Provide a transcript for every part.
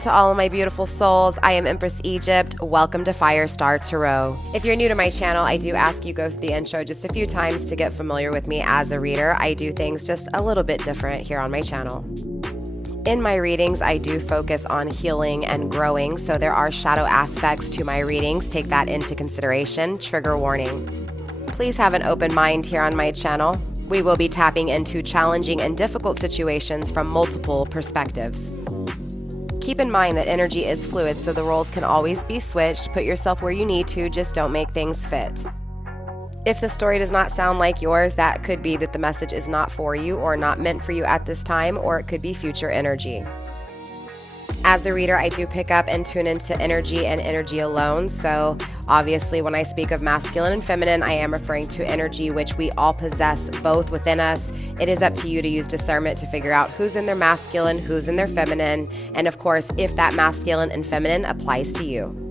to all of my beautiful souls. I am Empress Egypt. Welcome to FireStar Tarot. If you're new to my channel, I do ask you go through the intro just a few times to get familiar with me as a reader. I do things just a little bit different here on my channel. In my readings, I do focus on healing and growing, so there are shadow aspects to my readings. Take that into consideration. Trigger warning. Please have an open mind here on my channel. We will be tapping into challenging and difficult situations from multiple perspectives. Keep in mind that energy is fluid, so the roles can always be switched. Put yourself where you need to, just don't make things fit. If the story does not sound like yours, that could be that the message is not for you or not meant for you at this time, or it could be future energy. As a reader, I do pick up and tune into energy and energy alone. So obviously when I speak of masculine and feminine, I am referring to energy which we all possess both within us. It is up to you to use discernment to figure out who's in their masculine, who's in their feminine, and of course, if that masculine and feminine applies to you.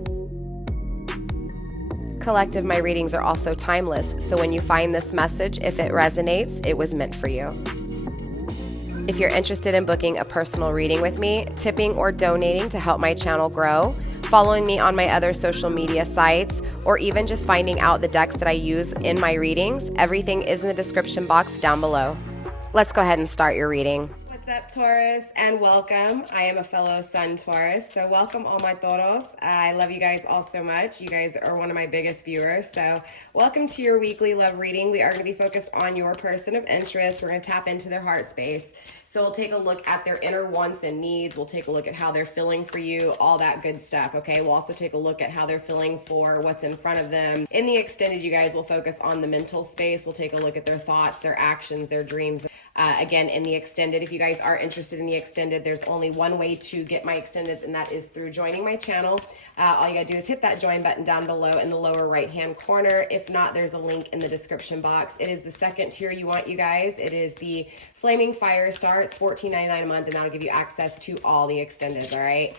Collective, my readings are also timeless. So when you find this message, if it resonates, it was meant for you. If you're interested in booking a personal reading with me, tipping or donating to help my channel grow, following me on my other social media sites, or even just finding out the decks that I use in my readings, everything is in the description box down below. Let's go ahead and start your reading. What's up, Taurus, and welcome. I am a fellow Sun Taurus, so welcome all my Tauros. I love you guys all so much. You guys are one of my biggest viewers, so welcome to your weekly love reading. We are going to be focused on your person of interest. We're going to tap into their heart space. So we'll take a look at their inner wants and needs. We'll take a look at how they're feeling for you, all that good stuff, okay? We'll also take a look at how they're feeling for what's in front of them. In the extended, you guys will focus on the mental space. We'll take a look at their thoughts, their actions, their dreams. Again, in the extended, if you guys are interested in the extended, there's only one way to get my extendeds, and that is through joining my channel. All you gotta do is hit that join button down below in the lower right-hand corner. If not, there's a link in the description box. It is the second tier you want, you guys. It is the Flaming Fire Star. It's $14.99 a month, and that'll give you access to all the extendeds, all right?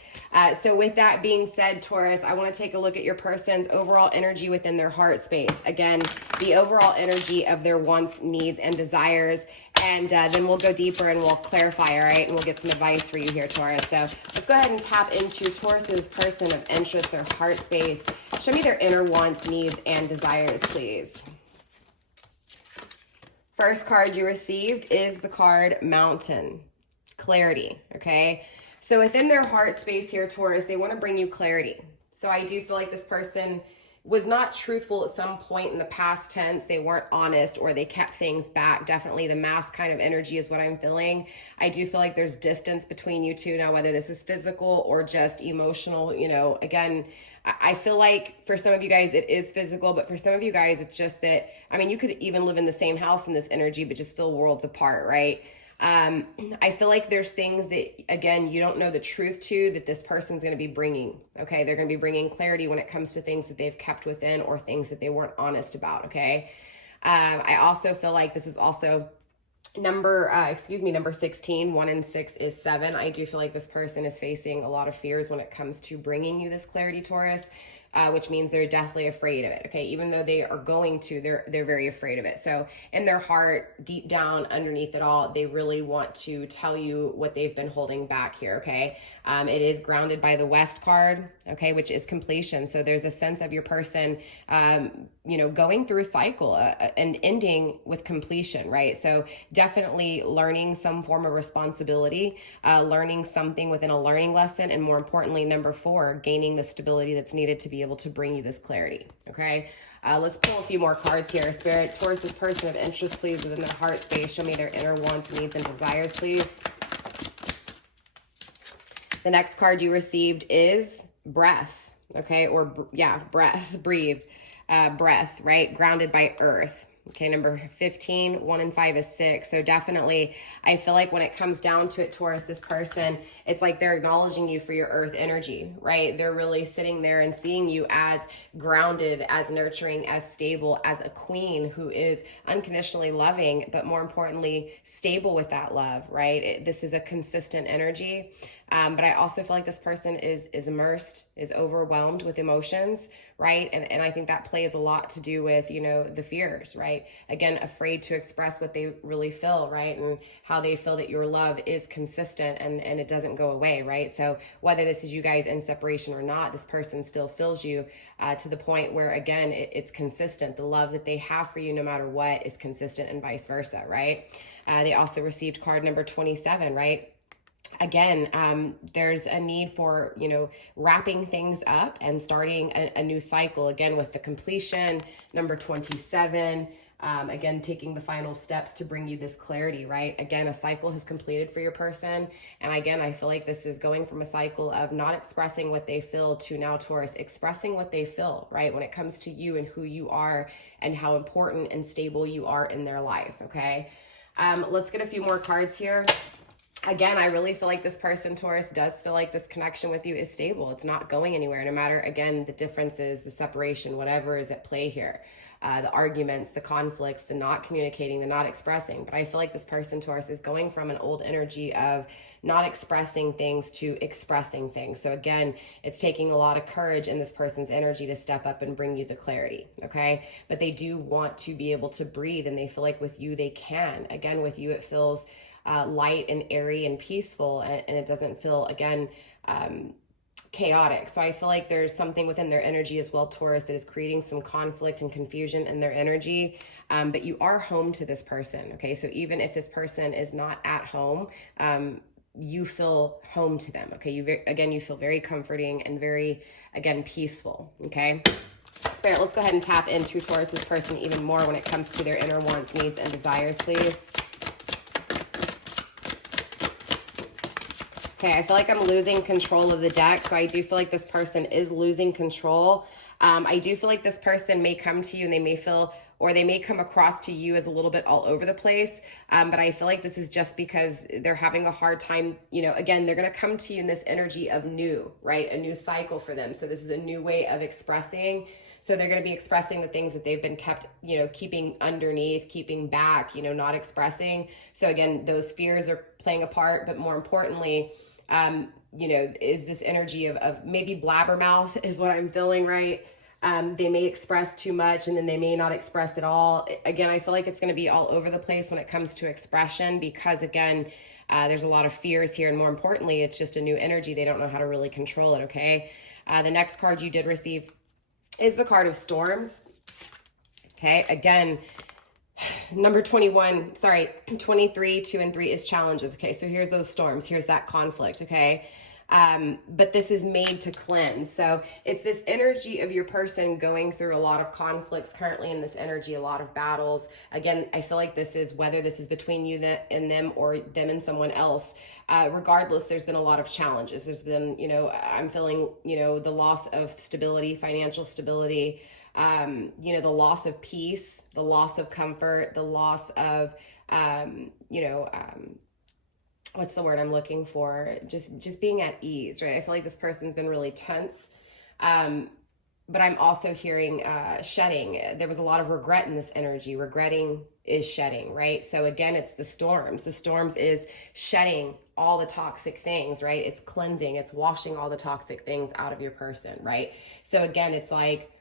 So with that being said, Taurus, I wanna take a look at your person's overall energy within their heart space. Again, the overall energy of their wants, needs, and desires. And then we'll go deeper and we'll clarify, all right? And we'll get some advice for you here, Taurus. So let's go ahead and tap into Taurus's person of interest, their heart space. Show me their inner wants, needs, and desires, please. First card you received is the card Mountain, clarity, okay? So within their heart space here, Taurus, they want to bring you clarity. So I do feel like this person was not truthful at some point in the past tense. They weren't honest, or they kept things back. Definitely the mask kind of energy is what I'm feeling. I do feel like there's distance between you two now, whether this is physical or just emotional. You know, again, I feel like for some of you guys it is physical, but for some of you guys it's just that, I mean, you could even live in the same house in this energy, but just feel worlds apart, right? I feel like there's things that, again, you don't know the truth to, that this person's going to be bringing, okay? They're going to be bringing clarity when it comes to things that they've kept within or things that they weren't honest about, okay? I also feel like this is also number 16. 1 and 6 is 7. I do feel like this person is facing a lot of fears when it comes to bringing you this clarity, Taurus. Which means they're deathly afraid of it, okay? Even though they are going to, they're very afraid of it. So in their heart, deep down underneath it all, they really want to tell you what they've been holding back here, okay? It is grounded by the West card, okay, which is completion. So there's a sense of your person, you know, going through a cycle and ending with completion, right? So definitely learning some form of responsibility, learning something within a learning lesson, and more importantly, number 4, gaining the stability that's needed to be able to bring you this clarity, okay? Let's pull a few more cards here. Spirit, Taurus's person of interest, please, within their heart space. Show me their inner wants, needs, and desires, please. The next card you received is breath, okay? Or, yeah, breath, breathe, breath, right? Grounded by earth. Okay, number 15, 1 and 5 is 6. So definitely, I feel like when it comes down to it, Taurus, this person, it's like they're acknowledging you for your earth energy, right? They're really sitting there and seeing you as grounded, as nurturing, as stable, as a queen who is unconditionally loving, but more importantly, stable with that love, right? This is a consistent energy. But I also feel like this person is immersed, is overwhelmed with emotions, right? And I think that plays a lot to do with, you know, the fears, right? Again, afraid to express what they really feel, right? And how they feel that your love is consistent and it doesn't go away, right? So whether this is you guys in separation or not, this person still feels you to the point where, again, it's consistent. The love that they have for you, no matter what, is consistent, and vice versa, right? They also received card number 27, right? Again, there's a need for, you know, wrapping things up and starting a new cycle, again, with the completion, number 27. Again, taking the final steps to bring you this clarity, right? Again, a cycle has completed for your person. And again, I feel like this is going from a cycle of not expressing what they feel to now, Taurus, expressing what they feel, right? When it comes to you and who you are and how important and stable you are in their life, okay? Let's get a few more cards here. Again, I really feel like this person, Taurus, does feel like this connection with you is stable. It's not going anywhere, no matter, again, the differences, the separation, whatever is at play here. The arguments, the conflicts, the not communicating, the not expressing. But I feel like this person, Taurus, is going from an old energy of not expressing things to expressing things. So again, it's taking a lot of courage in this person's energy to step up and bring you the clarity, okay? But they do want to be able to breathe, and they feel like with you, they can. Again, with you, it feels light and airy and peaceful, and it doesn't feel, again, chaotic. So I feel like there's something within their energy as well, Taurus, that is creating some conflict and confusion in their energy. But you are home to this person, okay? So even if this person is not at home, you feel home to them, okay? You feel very comforting and very, again, peaceful, okay? Spirit, let's go ahead and tap into Taurus's person even more when it comes to their inner wants, needs, and desires, please. Okay, I feel like I'm losing control of the deck, so I do feel like this person is losing control. I do feel like this person may come to you and they may feel, or they may come across to you as a little bit all over the place, but I feel like this is just because they're having a hard time, you know, again, they're going to come to you in this energy of new, right? A new cycle for them. So this is a new way of expressing. So they're going to be expressing the things that they've been kept, you know, keeping underneath, keeping back, you know, not expressing. So again, those fears are playing a part, but more importantly, you know, is this energy of maybe blabbermouth is what I'm feeling, right? They may express too much and then they may not express at all. Again, I feel like it's going to be all over the place when it comes to expression because, again, there's a lot of fears here. And more importantly, it's just a new energy. They don't know how to really control it, okay? The next card you did receive is the card of storms. Okay, again, number 23, 2, and 3 is challenges. Okay, so here's those storms. Here's that conflict, okay? But this is made to cleanse. So it's this energy of your person going through a lot of conflicts currently in this energy, a lot of battles. Again, I feel like this is, whether this is between you and them or them and someone else, regardless, there's been a lot of challenges. There's been, you know, I'm feeling, you know, the loss of stability, financial stability, you know, the loss of peace, the loss of comfort, the loss of, you know, what's the word I'm looking for? Just being at ease, right? I feel like this person's been really tense. But I'm also hearing shedding. There was a lot of regret in this energy. Regretting is shedding, right? So again, it's the storms. The storms is shedding all the toxic things, right? It's cleansing. It's washing all the toxic things out of your person, right? So again, it's like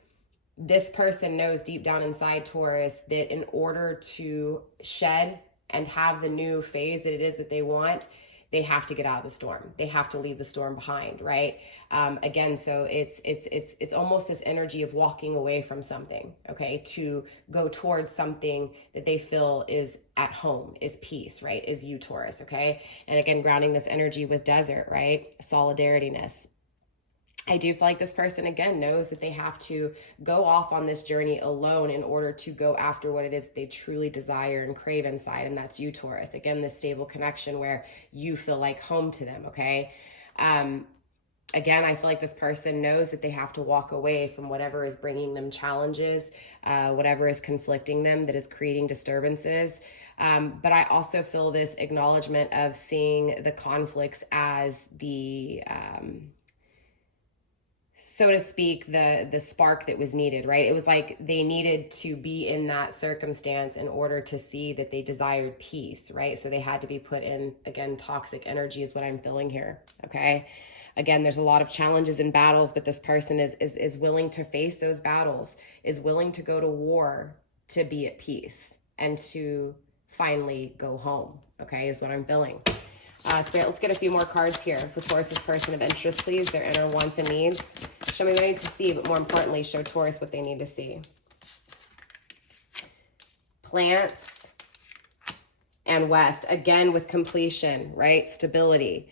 this person knows deep down inside, Taurus, that in order to shed and have the new phase that it is that they want, they have to get out of the storm. They have to leave the storm behind, right? Again, so it's almost this energy of walking away from something, okay, to go towards something that they feel is at home, is peace, right? Is you, Taurus, okay? And again, grounding this energy with desert, right? Solidariness. I do feel like this person, again, knows that they have to go off on this journey alone in order to go after what it is they truly desire and crave inside, and that's you, Taurus. Again, this stable connection where you feel like home to them, okay? Again, I feel like this person knows that they have to walk away from whatever is bringing them challenges, whatever is conflicting them, that is creating disturbances. But I also feel this acknowledgement of seeing the conflicts as the... so to speak, the spark that was needed, right? It was like they needed to be in that circumstance in order to see that they desired peace, right? So they had to be put in, again, toxic energy is what I'm feeling here, okay? Again, there's a lot of challenges and battles, but this person is willing to face those battles, is willing to go to war to be at peace and to finally go home, okay, is what I'm feeling. Spirit, let's get a few more cards here for Taurus's person of interest, please. Their inner wants and needs. Show me what I need to see, but more importantly, show Taurus what they need to see. Plants and West, again with completion, right? Stability.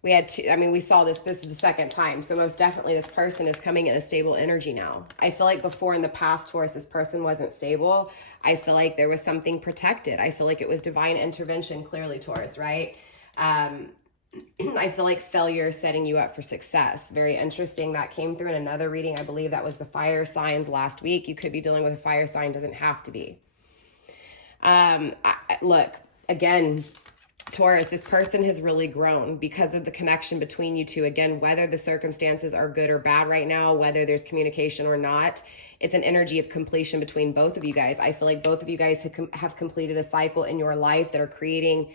We had two, I mean, we saw this is the second time. So most definitely this person is coming in a stable energy now. I feel like before in the past, Taurus, this person wasn't stable. I feel like there was something protected. I feel like it was divine intervention, clearly, Taurus, right? I feel like failure is setting you up for success. Very interesting. That came through in another reading. I believe that was the fire signs last week. You could be dealing with a fire sign, doesn't have to be. Look, again, Taurus, this person has really grown because of the connection between you two. Again, whether the circumstances are good or bad right now, whether there's communication or not, it's an energy of completion between both of you guys. I feel like both of you guys have completed a cycle in your life that are creating,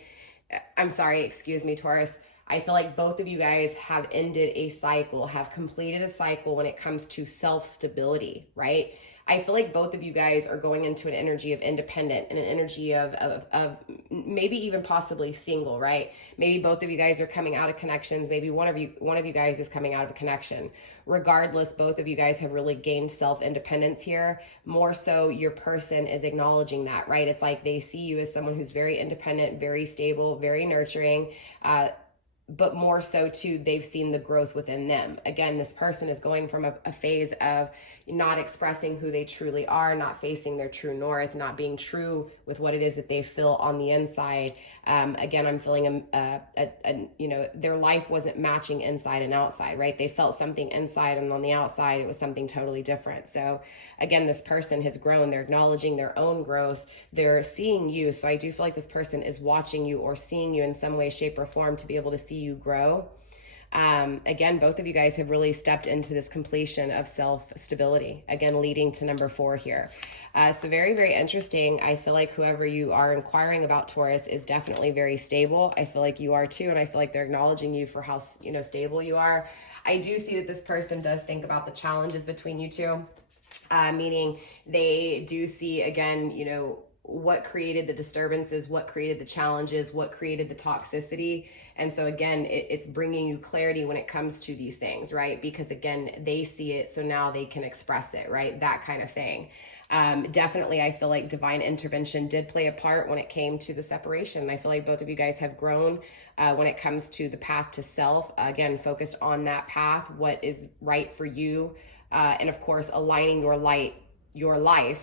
I'm sorry, excuse me, Taurus. I feel like both of you guys have ended a cycle, have completed a cycle when it comes to self-stability, right? I feel like both of you guys are going into an energy of independent and an energy of maybe even possibly single, right? Maybe both of you guys are coming out of connections. Maybe one of you guys is coming out of a connection. Regardless, both of you guys have really gained self-independence here. More so, your person is acknowledging that, right? It's like they see you as someone who's very independent, very stable, very nurturing, but more so too, they've seen the growth within them. Again, this person is going from a phase of not expressing who they truly are, not facing their true north, not being true with what it is that they feel on the inside. Again, I'm feeling you know, their life wasn't matching inside and outside, right? They felt something inside, and on the outside, it was something totally different. So again, this person has grown. They're acknowledging their own growth. They're seeing you. So I do feel like this person is watching you or seeing you in some way, shape, or form to be able to see you grow. Again, both of you guys have really stepped into this completion of self-stability, again, leading to number 4 here. So very, very interesting. I feel like whoever you are inquiring about, Taurus, is definitely very stable. I feel like you are too, and I feel like they're acknowledging you for how, you know, stable you are. I do see that this person does think about the challenges between you two, meaning they do see, again, you know, what created the disturbances, what created the challenges, what created the toxicity. And so again, it's bringing you clarity when it comes to these things, right? Because again, they see it, so now they can express it, right? That kind of thing. Definitely, I feel like divine intervention did play a part when it came to the separation. I feel like both of you guys have grown when it comes to the path to self. Again, focused on that path, what is right for you. And of course, aligning your life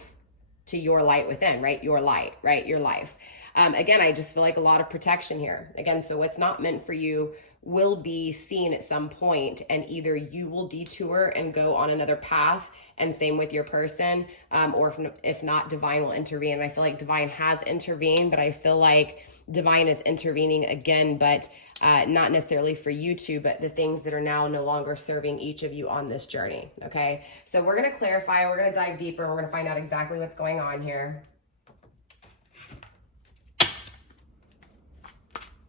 to your light within, right? Your light, right? Your life. Again, I just feel like a lot of protection here. Again, so what's not meant for you will be seen at some point, and either you will detour and go on another path, and same with your person, or if not, divine will intervene. And I feel like divine has intervened, but I feel like divine is intervening again, but not necessarily for you two, but the things that are now no longer serving each of you on this journey, okay? So we're going to clarify, we're going to dive deeper, and we're going to find out exactly what's going on here.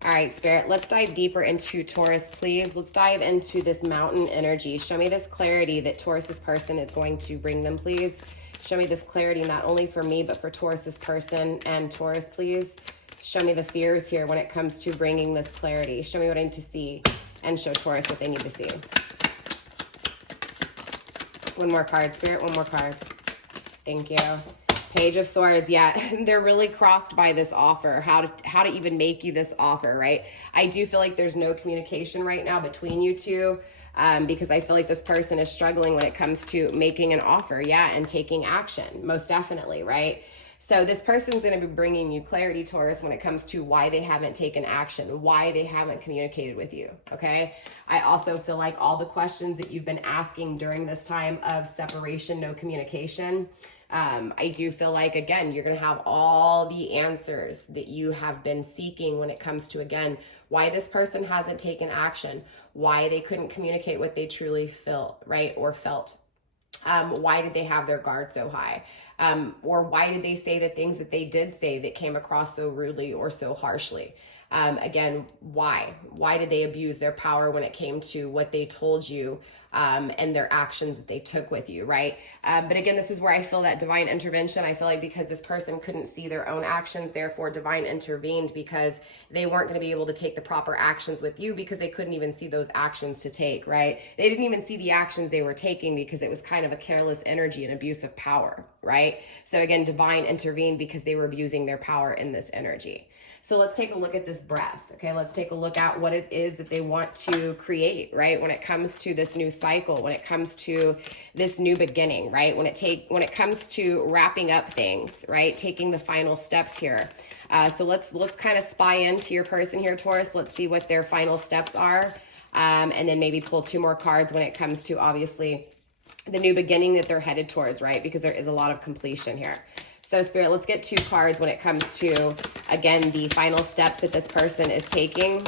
All right, Spirit, let's dive deeper into Taurus, please. Let's dive into this mountain energy. Show me this clarity that Taurus's person is going to bring them, please. Show me this clarity, not only for me, but for Taurus's person and Taurus, please. Show me the fears here when it comes to bringing this clarity. Show me what I need to see, and show Taurus what they need to see. One more card, Spirit, one more card. Thank you. Page of Swords, yeah, they're really crossed by this offer, how to even make you this offer, right? I do feel like there's no communication right now between you two, because I feel like this person is struggling when it comes to making an offer, yeah, and taking action, most definitely, right? So this person's going to be bringing you clarity, Taurus, when it comes to why they haven't taken action, why they haven't communicated with you, okay? I also feel like all the questions that you've been asking during this time of separation, no communication, I do feel like, again, you're going to have all the answers that you have been seeking when it comes to, again, why this person hasn't taken action, why they couldn't communicate what they truly feel, right, or felt. Why did they have their guard so high? Or why did they say the things that they did say that came across so rudely or so harshly? Again, why? Why did they abuse their power when it came to what they told you and their actions that they took with you, right? But again, this is where I feel that divine intervention. I feel like because this person couldn't see their own actions, therefore divine intervened because they weren't going to be able to take the proper actions with you because they couldn't even see those actions to take, right? They didn't even see the actions they were taking because it was kind of a careless energy and abuse of power, right? So again, divine intervened because they were abusing their power in this energy. So let's take a look at this breath, okay? Let's take a look at what it is that they want to create, right? When it comes to this new cycle, when it comes to this new beginning, right? When it comes to wrapping up things, right? Taking the final steps here. So let's kind of spy into your person here, Taurus. Let's see what their final steps are. And then maybe pull 2 more cards when it comes to, obviously, the new beginning that they're headed towards, right? Because there is a lot of completion here. So Spirit, let's get 2 cards when it comes to, again, the final steps that this person is taking.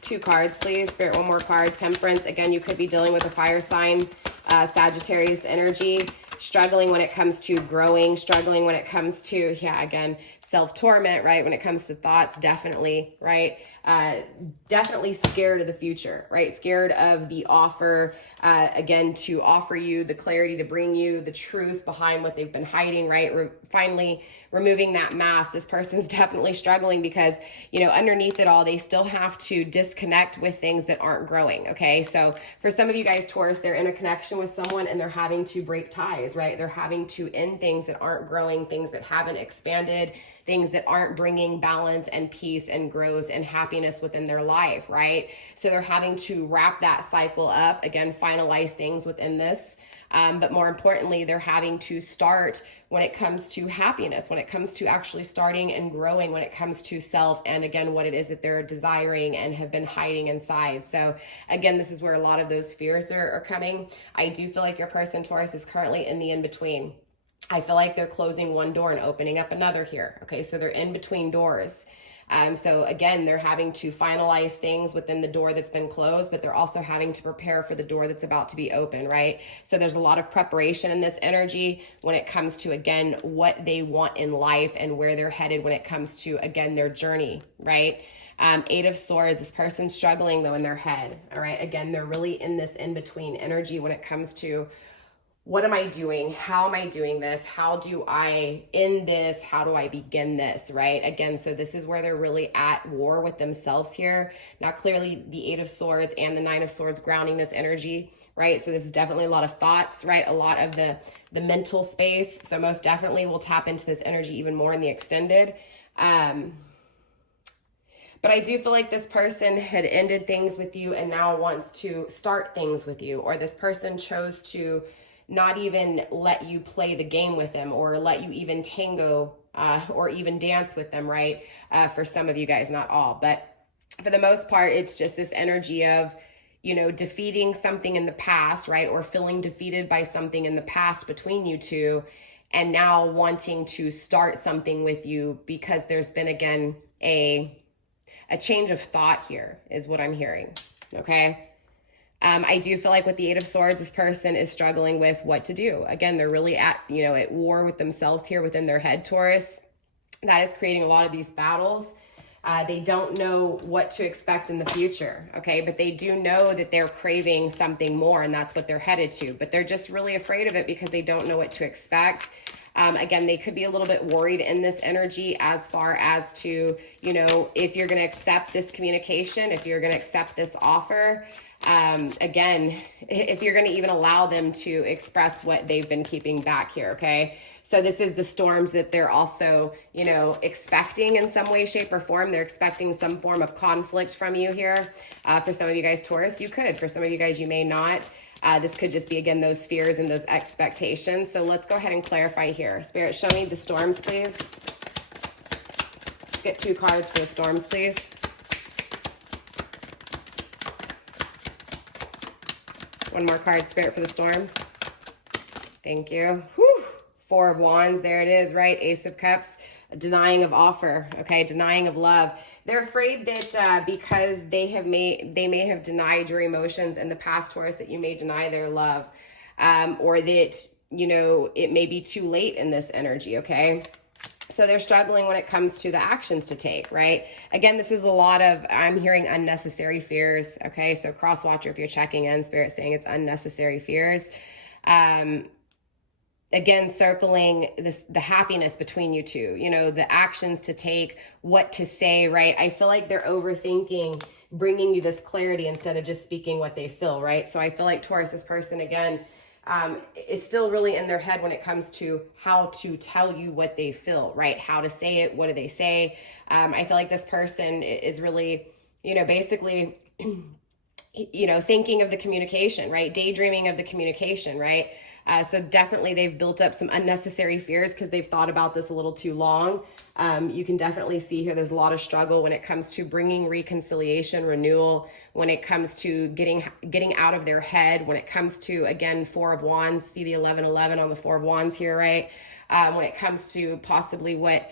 2 cards, please. Spirit, 1 more card. Temperance. Again, you could be dealing with a fire sign, Sagittarius energy, struggling when it comes to growing, struggling when it comes to, yeah, again, self-torment, right? When it comes to thoughts, definitely, right? Definitely scared of the future, right? Scared of the offer, again, to offer you the clarity, to bring you the truth behind what they've been hiding, right? Finally removing that mask. This person's definitely struggling because, you know, underneath it all, they still have to disconnect with things that aren't growing, okay? So for some of you guys, Taurus, they're in a connection with someone and they're having to break ties, right? They're having to end things that aren't growing, things that haven't expanded, things that aren't bringing balance and peace and growth and happiness within their life, right? So they're having to wrap that cycle up, again, finalize things within this. But more importantly, they're having to start when it comes to happiness, when it comes to actually starting and growing, when it comes to self, and again, what it is that they're desiring and have been hiding inside. So again, this is where a lot of those fears are coming. I do feel like your person, Taurus, is currently in the in-between. I feel like they're closing one door and opening up another here. Okay, so they're in between doors. So again, they're having to finalize things within the door that's been closed, but they're also having to prepare for the door that's about to be open, right? So there's a lot of preparation in this energy when it comes to, again, what they want in life and where they're headed when it comes to, again, their journey, right? 8 of Swords, this person's struggling though in their head, all right? Again, they're really in this in-between energy when it comes to, what am I doing? How am I doing this? How do I end this? How do I begin this, right? Again, so this is where they're really at war with themselves here. Now, clearly the 8 of Swords and the 9 of Swords grounding this energy, right? So this is definitely a lot of thoughts, right? A lot of the mental space. So most definitely we'll tap into this energy even more in the extended. But I do feel like this person had ended things with you and now wants to start things with you, or this person chose to not even let you play the game with them or let you even tango or even dance with them, right? For some of you guys, not all, but for the most part, it's just this energy of, you know, defeating something in the past, right? Or feeling defeated by something in the past between you two, and now wanting to start something with you because there's been, again, a change of thought here is what I'm hearing, okay? I do feel like with the 8 of Swords, this person is struggling with what to do. Again, they're really at war with themselves here within their head, Taurus. That is creating a lot of these battles. They don't know what to expect in the future, okay? But they do know that they're craving something more, and that's what they're headed to. But they're just really afraid of it because they don't know what to expect. Again, they could be a little bit worried in this energy as far as to, you know, if you're going to accept this communication, if you're going to accept this offer. Again, if you're going to even allow them to express what they've been keeping back here, okay? So this is the storms that they're also, you know, expecting in some way, shape, or form. They're expecting some form of conflict from you here. For some of you guys, Taurus, you could. For some of you guys, you may not. This could just be, again, those fears and those expectations. So let's go ahead and clarify here. Spirit, show me the storms, please. Let's get 2 cards for the storms, please. One more card, Spirit, for the storms. Thank you. Whew. 4 of Wands, there it is, right? Ace of Cups, denying of offer, okay? Denying of love. They're afraid that because they may have denied your emotions in the past, Taurus, that you may deny their love, or that you know, it may be too late in this energy, okay? So they're struggling when it comes to the actions to take, right? Again, this is a lot of, I'm hearing unnecessary fears, okay? So cross watcher, if you're checking in, Spirit saying it's unnecessary fears. Again, circling this, the happiness between you two, you know, the actions to take, what to say, right? I feel like they're overthinking, bringing you this clarity instead of just speaking what they feel, right? So I feel like Taurus, this person, again, is still really in their head when it comes to how to tell you what they feel, right? How to say it, what do they say? I feel like this person is really, you know, basically, you know, thinking of the communication, right? Daydreaming of the communication, right? So definitely they've built up some unnecessary fears because they've thought about this a little too long. You can definitely see here there's a lot of struggle when it comes to bringing reconciliation, renewal, when it comes to getting out of their head, when it comes to, again, Four of Wands, see the 1111 on the Four of Wands here, right? When it comes to possibly what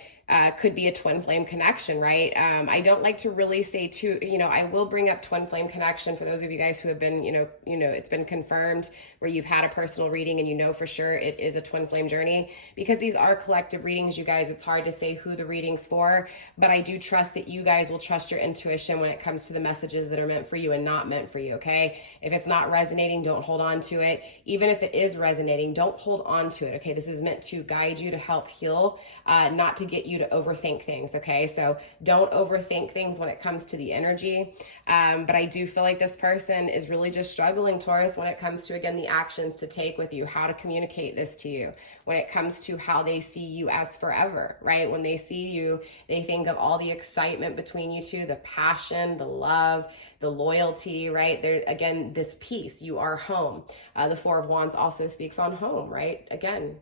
could be a twin flame connection, right? I don't like to really say too, you know, I will bring up twin flame connection for those of you guys who have been, you know, it's been confirmed where you've had a personal reading and you know for sure it is a twin flame journey, because these are collective readings, you guys. It's hard to say who the reading's for, but I do trust that you guys will trust your intuition when it comes to the messages that are meant for you and not meant for you, okay? If it's not resonating, don't hold on to it. Even if it is resonating, don't hold on to it, okay? This is meant to guide you, to help heal, not to get you to overthink things, okay? So don't overthink things when it comes to the energy. But I do feel like this person is really just struggling, Taurus, when it comes to, again, the actions to take with you, how to communicate this to you, when it comes to how they see you as forever, right? When they see you, they think of all the excitement between you two, the passion, the love, the loyalty, right? There, again, this peace, you are home. The Four of Wands also speaks on home, right? Again,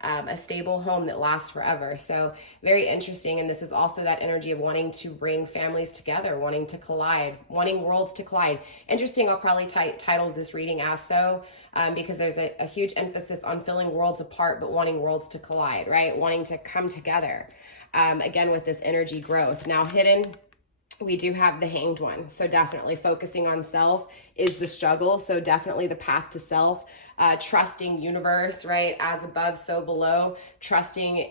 a stable home that lasts forever. So very interesting. And this is also that energy of wanting to bring families together, wanting to collide, wanting worlds to collide. Interesting. I'll probably title this reading as so, because there's a huge emphasis on filling worlds apart, but wanting worlds to collide, right? Wanting to come together, again, with this energy growth. Now hidden, we do have the Hanged One. So definitely focusing on self is the struggle. So definitely the path to self, trusting universe, right? As above, so below, trusting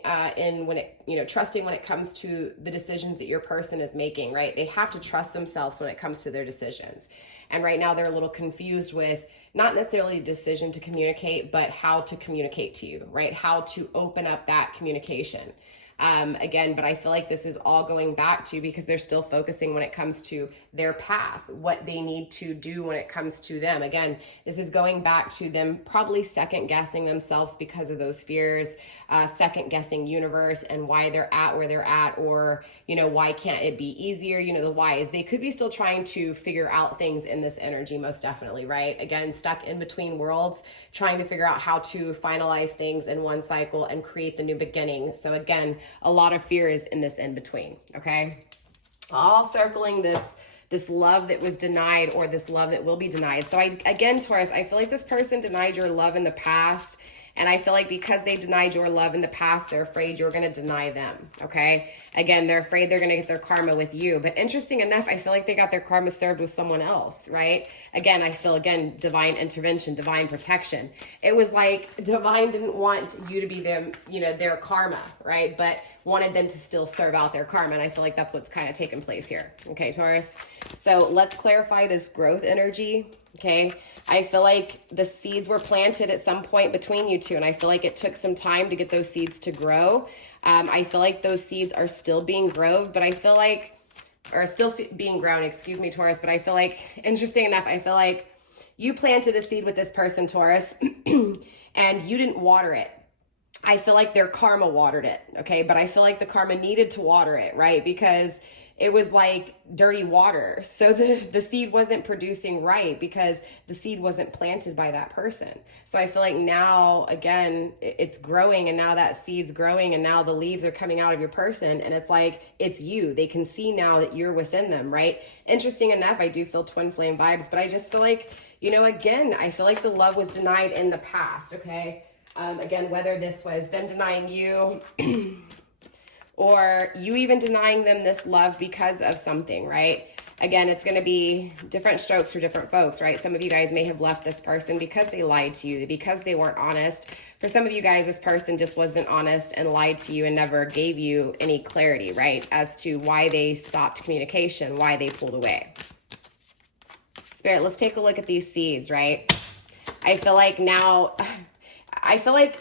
trusting when it comes to the decisions that your person is making, right? They have to trust themselves when it comes to their decisions. And right now they're a little confused with not necessarily the decision to communicate, but how to communicate to you, right? How to open up that communication. Again, but I feel like this is all going back to, because they're still focusing when it comes to their path, what they need to do when it comes to them. Again, this is going back to them probably second guessing themselves because of those fears, second guessing universe and why they're at where they're at, or, you know, why can't it be easier? You know, the why is they could be still trying to figure out things in this energy, most definitely, right? Again, stuck in between worlds, trying to figure out how to finalize things in one cycle and create the new beginning. So again, a lot of fear is in this in between, okay? All circling this love that was denied, or this love that will be denied. So again, Taurus, I feel like this person denied your love in the past. And I feel like because they denied your love in the past, they're afraid you're going to deny them, okay? Again, they're afraid they're going to get their karma with you. But interesting enough, I feel like they got their karma served with someone else, right? Again, I feel, again, divine intervention, divine protection. It was like divine didn't want you to be them, you know, their karma, right? But wanted them to still serve out their karma. And I feel like that's what's kind of taken place here. Okay, Taurus. So let's clarify this growth energy. Okay, I feel like the seeds were planted at some point between you two, and I feel like it took some time to get those seeds to grow. I feel like those seeds are still being grown, but I feel like, or still being grown, excuse me, Taurus, but I feel like, interesting enough, I feel like you planted a seed with this person, Taurus, and you didn't water it. I feel like their karma watered it, okay? But I feel like the karma needed to water it, right? Because it was like dirty water. So the seed wasn't producing right because the seed wasn't planted by that person. So I feel like now, again, it's growing, and now that seed's growing, and now the leaves are coming out of your person, and it's like, it's you. They can see now that you're within them, right? Interesting enough, I do feel twin flame vibes, but I just feel like, you know, again, I feel like the love was denied in the past, okay? Again, whether this was them denying you or you even denying them this love because of something, right? Again, it's going to be different strokes for different folks, right? Some of you guys may have left this person because they lied to you, because they weren't honest, For some of you guys, this person just wasn't honest and lied to you and never gave you any clarity, right, as to why they stopped communication, why they pulled away. Spirit, let's take a look at these seeds, right? I feel like now,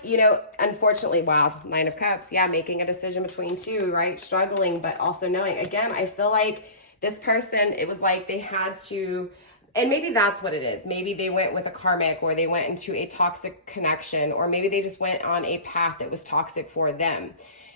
you know, unfortunately, wow, Nine of Cups, yeah, making a decision between two, right? Struggling, but also knowing. Again, I feel like this person, it was like they had to, and maybe that's what it is. Maybe they went with a karmic, or they went into a toxic connection, or maybe they just went on a path that was toxic for them.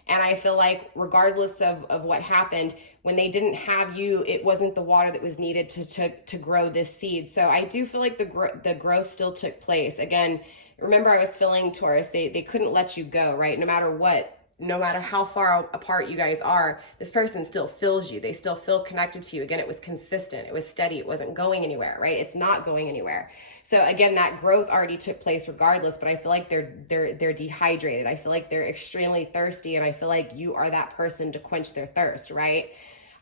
And I feel like regardless of what happened, when they didn't have you, it wasn't the water that was needed to grow this seed. So I do feel like the growth still took place. Again, remember, I was feeling, Taurus, they couldn't let you go, right? No matter what, no matter how far apart you guys are, this person still feels you. They still feel connected to you. Again, it was consistent. It was steady. It wasn't going anywhere, right? It's not going anywhere. So again, that growth already took place regardless, but I feel like they're dehydrated. I feel like they're extremely thirsty, and I feel like you are that person to quench their thirst, right?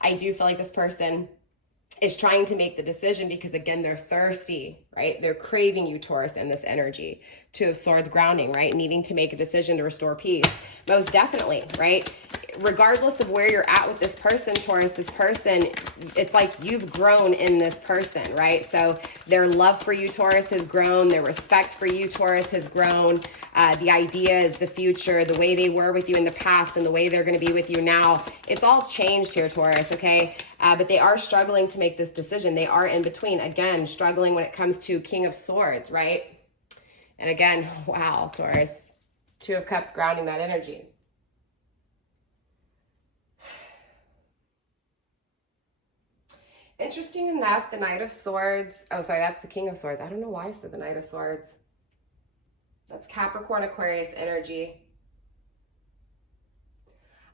I do feel like this person is trying to make the decision because, again, they're thirsty, right? They're craving you, Taurus, in this energy. Two of Swords, grounding, right? Needing to make a decision to restore peace. Most definitely, right? Regardless of where you're at with this person, Taurus, this person, it's like you've grown in this person, right? So their love for you, Taurus, has grown. Their respect for you, Taurus, has grown. The ideas, the future, the way they were with you in the past and the way they're going to be with you now, it's all changed here, Taurus, okay? But they are struggling to make this decision. They are in between, again, struggling when it comes to King of Swords, right? And again, wow, Taurus, Two of Cups, grounding that energy. Interesting enough, the Knight of Swords, oh, sorry, that's the King of Swords. I don't know why I said the Knight of Swords. That's Capricorn, Aquarius energy.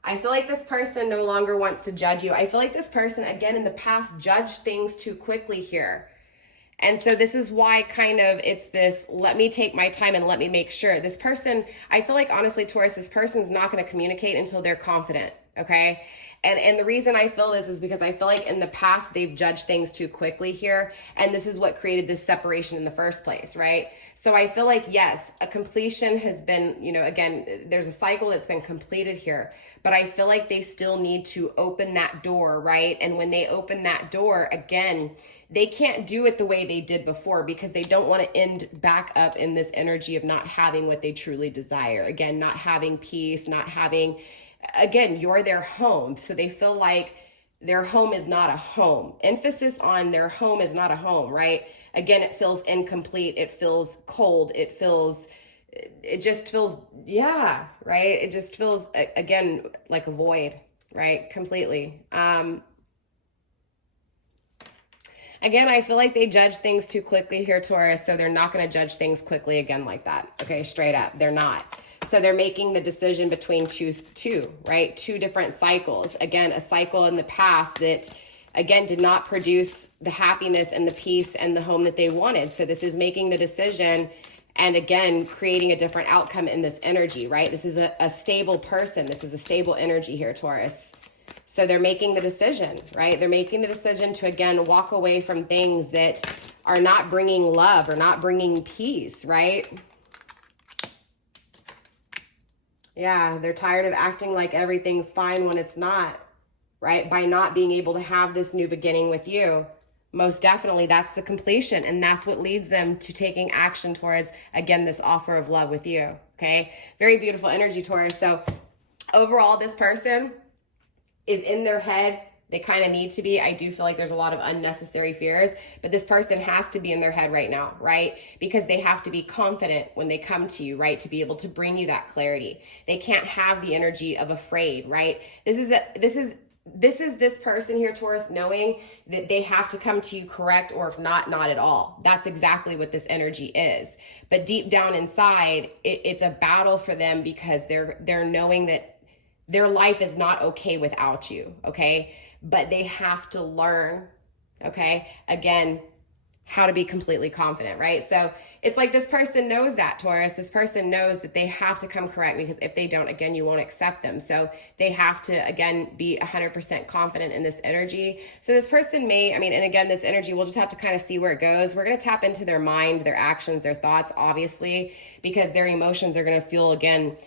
I feel like this person no longer wants to judge you. I feel like this person, again, in the past, judged things too quickly here. And so this is why kind of it's this, let me take my time and let me make sure. This person, I feel like, honestly, Taurus, this person's not going to communicate until they're confident, okay? And the reason I feel this is because I feel like in the past, they've judged things too quickly here. And this is what created this separation in the first place, right? So I feel like, yes, a completion has been, you know, again, there's a cycle that's been completed here, but I feel like they still need to open that door, right? And when they open that door, again, they can't do it the way they did before because they don't want to end back up in this energy of not having what they truly desire. Again, not having peace, not having, again, you're their home. So they feel like their home is not a home. Emphasis on their home is not a home, right? Again, it feels incomplete. It feels cold. It just feels, yeah, right? It just feels, again, like a void, right? Completely. Again, I feel like they judge things too quickly here, Taurus, so they're not going to judge things quickly again like that, okay? Straight up, they're not. So they're making the decision between two, right? Two different cycles. Again, a cycle in the past that, again, did not produce the happiness and the peace and the home that they wanted. So this is making the decision and, again, creating a different outcome in this energy, right? This is a stable person. This is a stable energy here, Taurus. So they're making the decision, right? They're making the decision to, again, walk away from things that are not bringing love or not bringing peace, right? Yeah, they're tired of acting like everything's fine when it's not, right? By not being able to have this new beginning with you. Most definitely, that's the completion. And that's what leads them to taking action towards, again, this offer of love with you, okay? Very beautiful energy, Taurus. So overall, this person is in their head. They kind of need to be. I do feel like there's a lot of unnecessary fears, but this person has to be in their head right now, right? Because they have to be confident when they come to you, right? To be able to bring you that clarity. They can't have the energy of afraid, right? This is this person here, Taurus, knowing that they have to come to you correct, or if not at all. That's exactly what this energy is. But deep down inside, it's a battle for them because they're knowing that their life is not okay without you, okay? But they have to learn, okay? Again, how to be completely confident, right? So it's like this person knows that, Taurus. This person knows that they have to come correct, because if they don't, again, you won't accept them. So they have to, again, be 100% confident in this energy. So this person may, and again, this energy, we'll just have to kind of see where it goes. We're going to tap into their mind, their actions, their thoughts, obviously, because their emotions are going to fuel, again,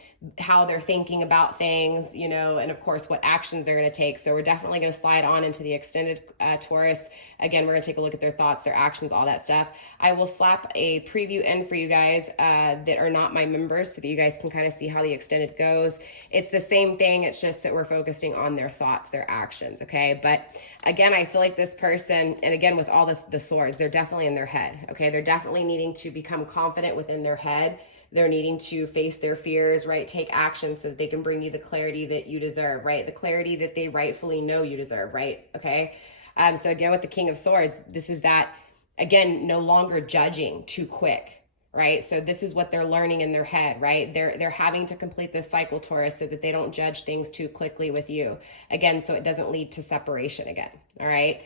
how they're thinking about things, and of course what actions they're going to take. So we're definitely going to slide on into the extended Taurus. Again, we're going to take a look at their thoughts, their actions, all that stuff. I will slap a preview in for you guys that are not my members, so that you guys can kind of see how the extended goes. It's the same thing. It's just that we're focusing on their thoughts, their actions. Okay. But again, I feel like this person, and again, with all the swords, they're definitely in their head. Okay. They're definitely needing to become confident within their head. They're needing to face their fears, right? Take action so that they can bring you the clarity that you deserve, right? The clarity that they rightfully know you deserve, right? Okay. So again, with the King of Swords, this is that, again, no longer judging too quick, right? So this is what they're learning in their head, right? They're having to complete this cycle, Taurus, so that they don't judge things too quickly with you. Again, so it doesn't lead to separation again, all right?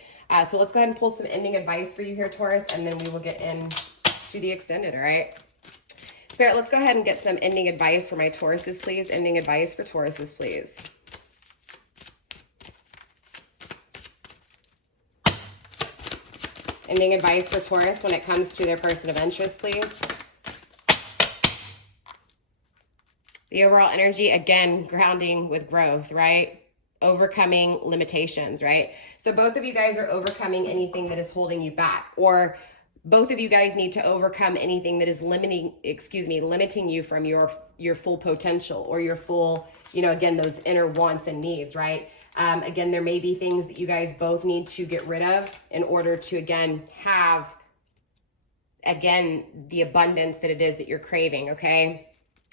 So let's go ahead and pull some ending advice for you here, Taurus, and then we will get into the extended, all right? Spirit, let's go ahead and get some ending advice for my Tauruses, please. Ending advice for Tauruses, please. Ending advice for Taurus when it comes to their person of interest, please. The overall energy, again, grounding with growth, right? Overcoming limitations, right? So both of you guys are overcoming anything that is holding you back, or both of you guys need to overcome anything that is limiting you from your full potential, or your full, again, those inner wants and needs, right? Again, there may be things that you guys both need to get rid of in order to, again, have, the abundance that it is that you're craving, okay?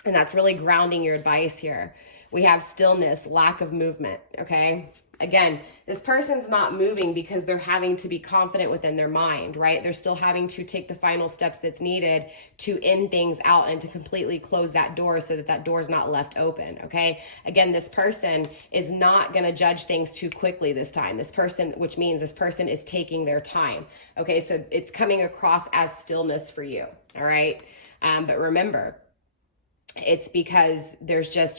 And that's really grounding your advice here. We have stillness, lack of movement, okay? Again, this person's not moving because they're having to be confident within their mind, right? They're still having to take the final steps that's needed to end things out and to completely close that door so that that door is not left open, okay? Again, this person is not going to judge things too quickly this time. This person, which means this person is taking their time, okay? So it's coming across as stillness for you, all right? But remember, it's because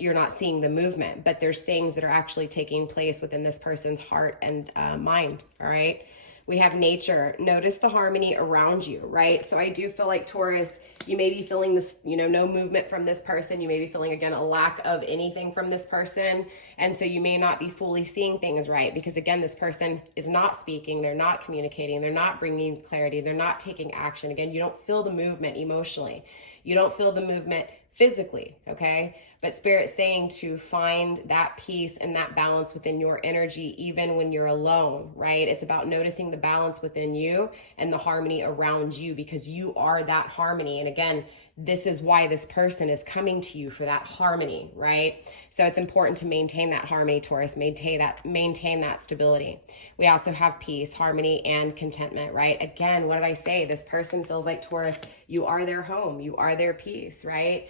you're not seeing the movement, but there's things that are actually taking place within this person's heart and mind, all right? We have nature. Notice the harmony around you, right? So I do feel like, Taurus, you may be feeling this, no movement from this person. You may be feeling, again, a lack of anything from this person. And so you may not be fully seeing things right, because again, this person is not speaking. They're not communicating. They're not bringing you clarity. They're not taking action. Again, you don't feel the movement emotionally. You don't feel the movement physically, okay? But Spirit's saying to find that peace and that balance within your energy, even when you're alone, right? It's about noticing the balance within you and the harmony around you, because you are that harmony. And again, this is why this person is coming to you, for that harmony, right? So it's important to maintain that harmony, Taurus, maintain that stability. We also have peace, harmony, and contentment, right? Again, what did I say? This person feels like, Taurus, you are their home, you are their peace, right?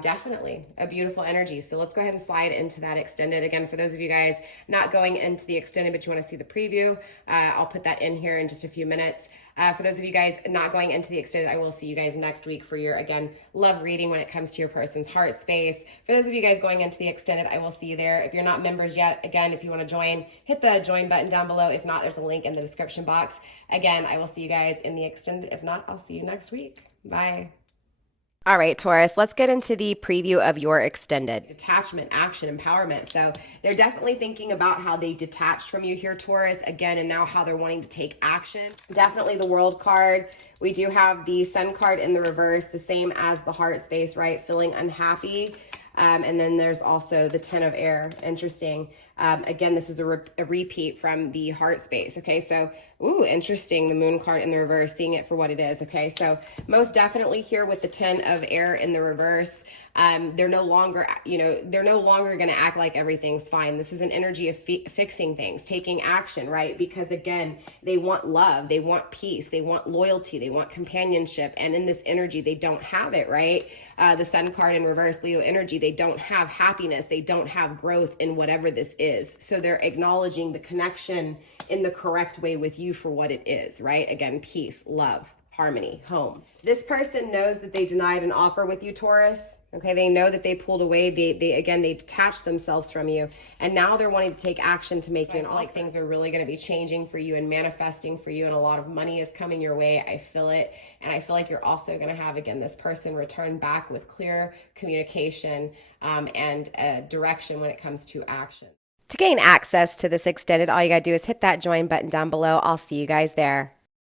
Definitely a beautiful energy. So let's go ahead and slide into that extended. Again, for those of you guys not going into the extended, but you want to see the preview, I'll put that in here in just a few minutes. For those of you guys not going into the extended, I will see you guys next week for your, again, love reading when it comes to your person's heart space. For those of you guys going into the extended, I will see you there. If you're not members yet, again, if you want to join, hit the join button down below. If not, there's a link in the description box. Again, I will see you guys in the extended. If not, I'll see you next week. Bye. All right, Taurus, let's get into the preview of your extended. Detachment, action, empowerment. So they're definitely thinking about how they detached from you here, Taurus, again, and now how they're wanting to take action. Definitely the World card. We do have the Sun card in the reverse, the same as the heart space, right? Feeling unhappy. And then there's also the 10 of air. Interesting. Again, this is a repeat from the heart space. Okay, so, ooh, interesting. The Moon card in the reverse, seeing it for what it is. Okay, so most definitely here with the 10 of air in the reverse, they're no longer, they're no longer going to act like everything's fine. This is an energy of fixing things, taking action, right? Because again, they want love, they want peace, they want loyalty, they want companionship. And in this energy, they don't have it, right? The Sun card in reverse, Leo energy, They don't have happiness. They don't have growth in whatever this is. So they're acknowledging the connection in the correct way with you for what it is, right? Again, peace, love, harmony, home. This person knows that they denied an offer with you, Taurus. Okay, they know that they pulled away. They detached themselves from you, and now they're wanting to take action to make you an offer. Like things are really going to be changing for you and manifesting for you, and a lot of money is coming your way. I feel it, and I feel like you're also going to have, again, this person return back with clear communication and direction when it comes to action. To gain access to this extended, all you got to do is hit that join button down below. I'll see you guys there.